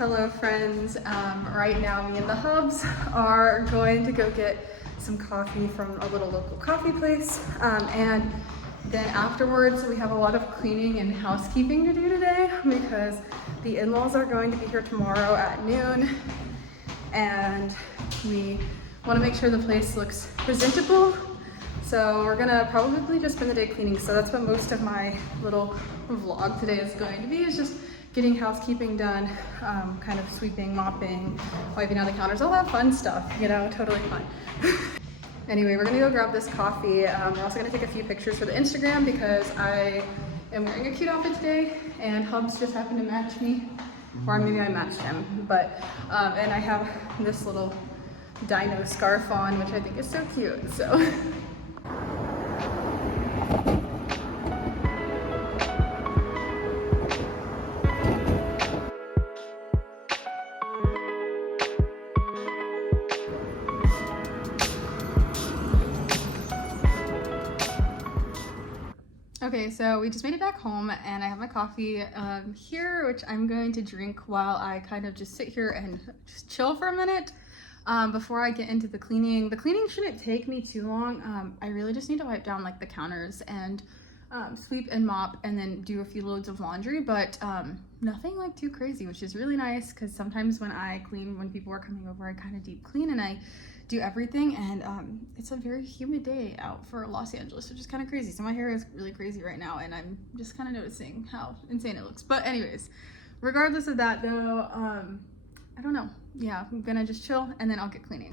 Hello friends, right now me and the hubs are going to go get some coffee from a little local coffee place, and then afterwards we have a lot of cleaning and housekeeping to do today because the in-laws are going to be here tomorrow at noon, and we want to make sure the place looks presentable. So we're gonna probably just spend the day cleaning. So that's what most of my little vlog today is going to be, is just getting housekeeping done, kind of sweeping, mopping, wiping out the counters, all that fun stuff, you know, totally fun. Anyway, we're gonna go grab this coffee. We're also gonna take a few pictures for the Instagram because I am wearing a cute outfit today and Hubs just happened to match me, or maybe I matched him, but, and I have this little dino scarf on, which I think is so cute, so. Okay, so we just made it back home and I have my coffee here, which I'm going to drink while I kind of just sit here and just chill for a minute before I get into the cleaning. The cleaning shouldn't take me too long. I really just need to wipe down like the counters and sweep and mop and then do a few loads of laundry, but nothing like too crazy, which is really nice because sometimes when I clean, when people are coming over, I kind of deep clean and I do everything, and it's a very humid day out for Los Angeles, which is kind of crazy. So my hair is really crazy right now and I'm just kind of noticing how insane it looks. But anyways, regardless of that though, I don't know. Yeah, I'm gonna just chill and then I'll get cleaning.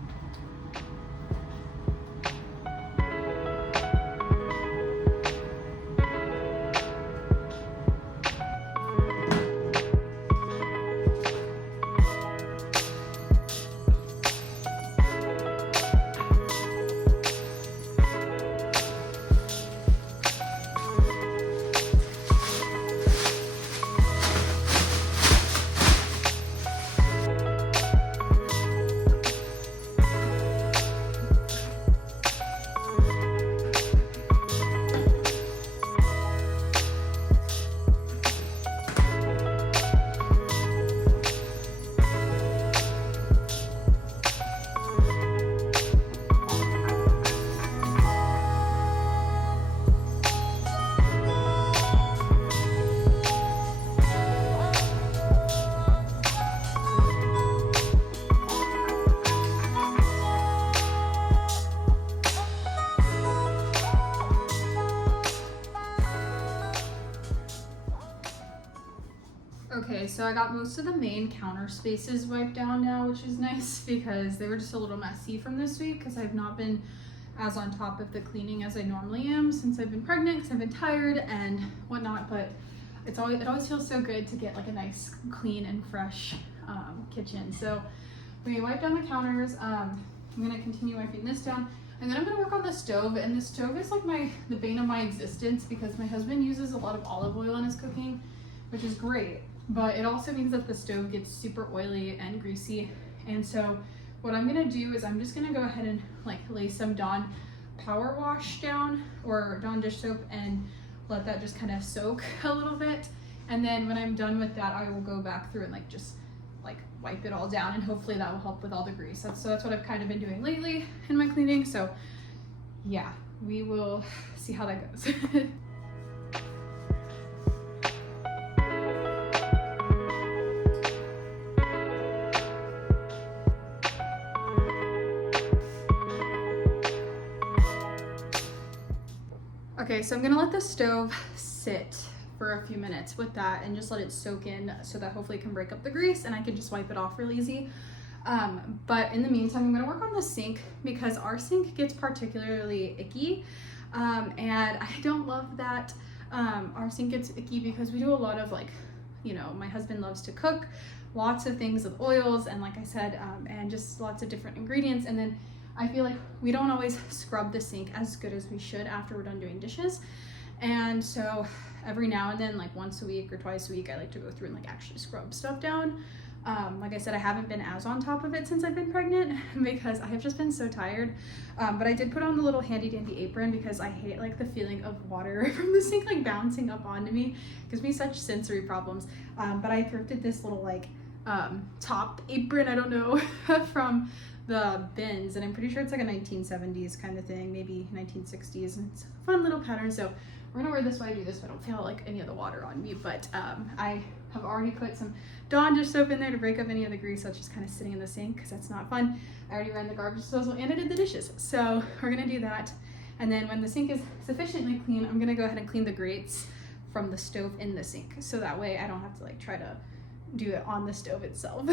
Okay, so I got most of the main counter spaces wiped down now, which is nice because they were just a little messy from this week because I've not been as on top of the cleaning as I normally am since I've been pregnant, because I've been tired and whatnot, but it always feels so good to get like a nice clean and fresh kitchen. So we wiped down the counters. I'm gonna continue wiping this down, and then I'm gonna work on the stove, and the stove is like the bane of my existence because my husband uses a lot of olive oil in his cooking, which is great. But it also means that the stove gets super oily and greasy. And so what I'm gonna do is I'm just gonna go ahead and like lay some Dawn power wash down, or Dawn dish soap, and let that just kind of soak a little bit. And then when I'm done with that, I will go back through and like just like wipe it all down, and hopefully that will help with all the grease. So that's what I've kind of been doing lately in my cleaning. So yeah, we will see how that goes. Okay, so I'm gonna let the stove sit for a few minutes with that and just let it soak in so that hopefully it can break up the grease and I can just wipe it off real easy. But in the meantime, I'm gonna work on the sink because our sink gets particularly icky, and I don't love that our sink gets icky because we do a lot of like, you know, my husband loves to cook lots of things with oils and like I said, and just lots of different ingredients, and then I feel like we don't always scrub the sink as good as we should after we're done doing dishes. And so every now and then, like once a week or twice a week, I like to go through and like actually scrub stuff down. Like I said, I haven't been as on top of it since I've been pregnant because I have just been so tired. But I did put on the little handy dandy apron because I hate like the feeling of water from the sink like bouncing up onto me. It gives me such sensory problems. But I thrifted this little like top apron, I don't know, from the bins, and I'm pretty sure it's like a 1970s kind of thing, maybe 1960s, and it's a fun little pattern. So we're gonna wear this while I do this, so I don't feel like any of the water on me. But I have already put some Dawn dish soap in there to break up any of the grease that's just kind of sitting in the sink, because that's not fun. I already ran the garbage disposal and I did the dishes, so we're gonna do that. And then when the sink is sufficiently clean, I'm gonna go ahead and clean the grates from the stove in the sink, so that way I don't have to like try to do it on the stove itself.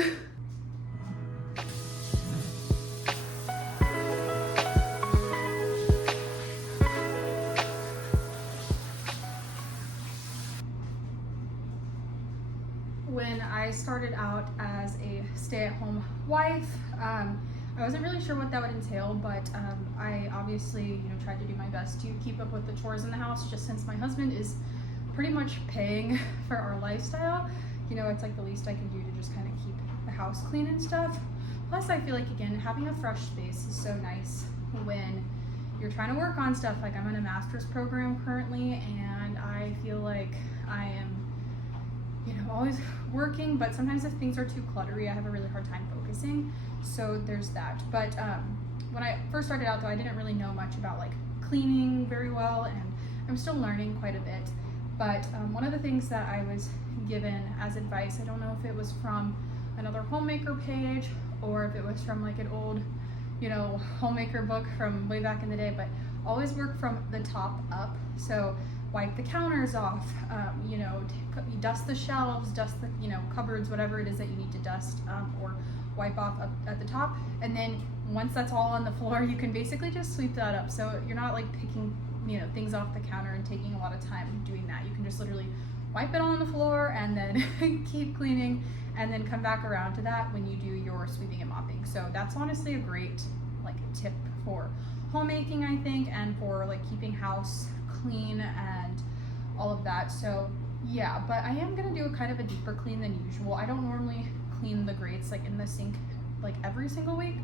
When I started out as a stay-at-home wife, I wasn't really sure what that would entail, but I obviously, tried to do my best to keep up with the chores in the house, just since my husband is pretty much paying for our lifestyle. It's like the least I can do to just kind of keep the house clean and stuff. Plus, I feel like, again, having a fresh space is so nice when you're trying to work on stuff. Like, I'm in a master's program currently, and I feel like I am always working, but sometimes if things are too cluttery, I have a really hard time focusing. So there's that. But when I first started out, though, I didn't really know much about like cleaning very well, and I'm still learning quite a bit. But one of the things that I was given as advice, I don't know if it was from another homemaker page or if it was from like an old, homemaker book from way back in the day, but always work from the top up. So wipe the counters off, dust the shelves, dust the, cupboards, whatever it is that you need to dust, or wipe off up at the top. And then once that's all on the floor, you can basically just sweep that up. So you're not like picking, things off the counter and taking a lot of time doing that. You can just literally wipe it all on the floor and then keep cleaning, and then come back around to that when you do your sweeping and mopping. So that's honestly a great like tip for homemaking, I think, and for like keeping house clean and all of that. So yeah, but I am gonna do a kind of a deeper clean than usual. I don't normally clean the grates like in the sink like every single week,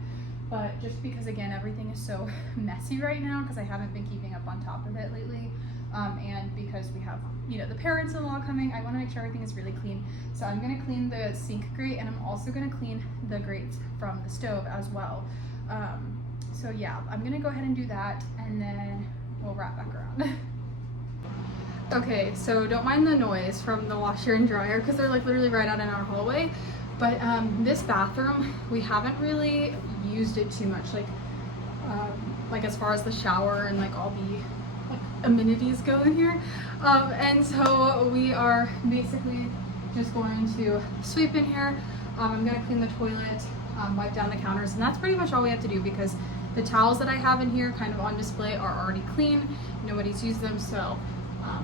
but just because, again, everything is so messy right now because I haven't been keeping up on top of it lately, and because we have the parents-in-law coming, I want to make sure everything is really clean. So I'm going to clean the sink grate, and I'm also going to clean the grates from the stove as well. So yeah, I'm going to go ahead and do that, and then we'll wrap back around. Okay, so don't mind the noise from the washer and dryer because they're like literally right out in our hallway. But this bathroom, we haven't really used it too much, like as far as the shower and like all the like amenities go in here. And so we are basically just going to sweep in here. I'm gonna clean the toilet, wipe down the counters, and that's pretty much all we have to do because the towels that I have in here kind of on display are already clean. Nobody's used them, so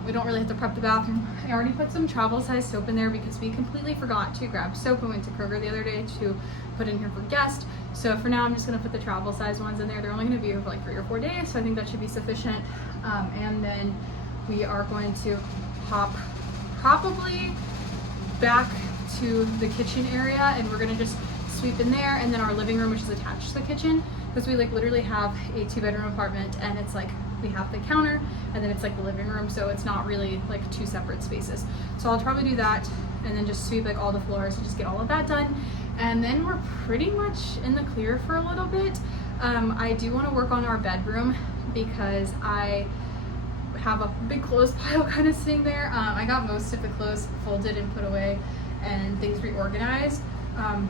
we don't really have to prep the bathroom. I already put some travel size soap in there because we completely forgot to grab soap. We went to Kroger the other day to put in here for guests. So for now, I'm just gonna put the travel size ones in there. They're only gonna be here for like 3 or 4 days, so I think that should be sufficient. And then we are going to hop probably back to the kitchen area, and we're gonna just sweep in there, and then our living room, which is attached to the kitchen, because we like literally have a 2-bedroom apartment, and it's like we have the counter and then it's like the living room, so it's not really like 2 separate spaces. So I'll probably do that and then just sweep like all the floors and just get all of that done, and then we're pretty much in the clear for a little bit. I do want to work on our bedroom because I have a big clothes pile kind of sitting there. I got most of the clothes folded and put away and things reorganized,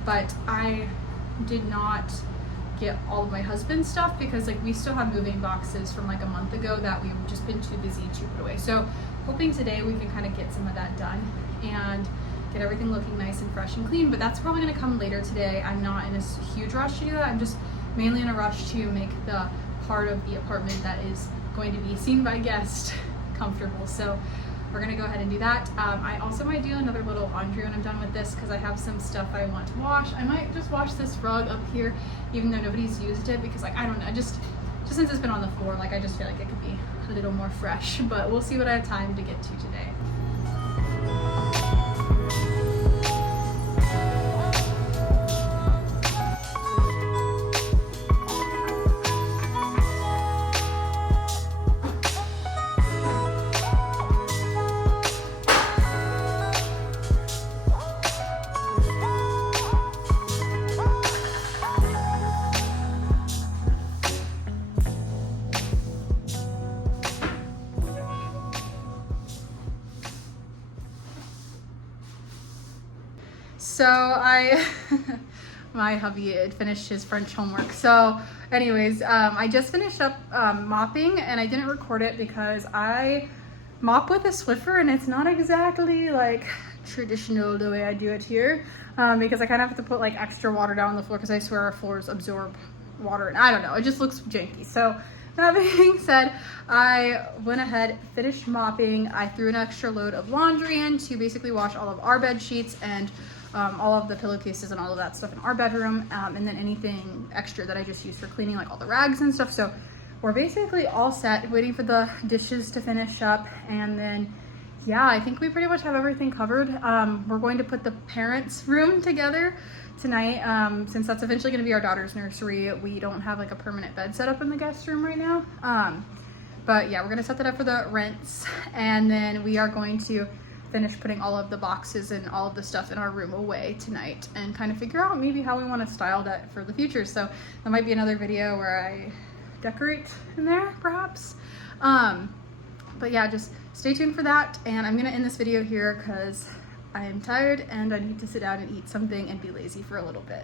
but I did not get all of my husband's stuff because like we still have moving boxes from like a month ago that we've just been too busy to put away. So hoping today we can kind of get some of that done and get everything looking nice and fresh and clean, but that's probably going to come later today. I'm not in a huge rush to do that. I'm just mainly in a rush to make the part of the apartment that is going to be seen by guests comfortable. So we're gonna go ahead and do that. I also might do another little laundry when I'm done with this because I have some stuff I want to wash. I might just wash this rug up here even though nobody's used it because like I don't know, just since it's been on the floor, like I just feel like it could be a little more fresh, but we'll see what I have time to get to today. So my hubby had finished his French homework. So anyways, I just finished up mopping, and I didn't record it because I mop with a Swiffer, and it's not exactly like traditional the way I do it here, because I kind of have to put like extra water down on the floor because I swear our floors absorb water, and I don't know, it just looks janky. So that being said, I went ahead, finished mopping. I threw an extra load of laundry in to basically wash all of our bed sheets and all of the pillowcases and all of that stuff in our bedroom, and then anything extra that I just use for cleaning, like all the rags and stuff. So we're basically all set, waiting for the dishes to finish up, and then yeah, I think we pretty much have everything covered. We're going to put the parents' room together tonight, since that's eventually going to be our daughter's nursery. We don't have like a permanent bed set up in the guest room right now, but yeah, we're going to set that up for the rents, and then we are going to finish putting all of the boxes and all of the stuff in our room away tonight, and kind of figure out maybe how we want to style that for the future. So that might be another video where I decorate in there perhaps, but yeah, just stay tuned for that. And I'm gonna end this video here because I am tired and I need to sit down and eat something and be lazy for a little bit.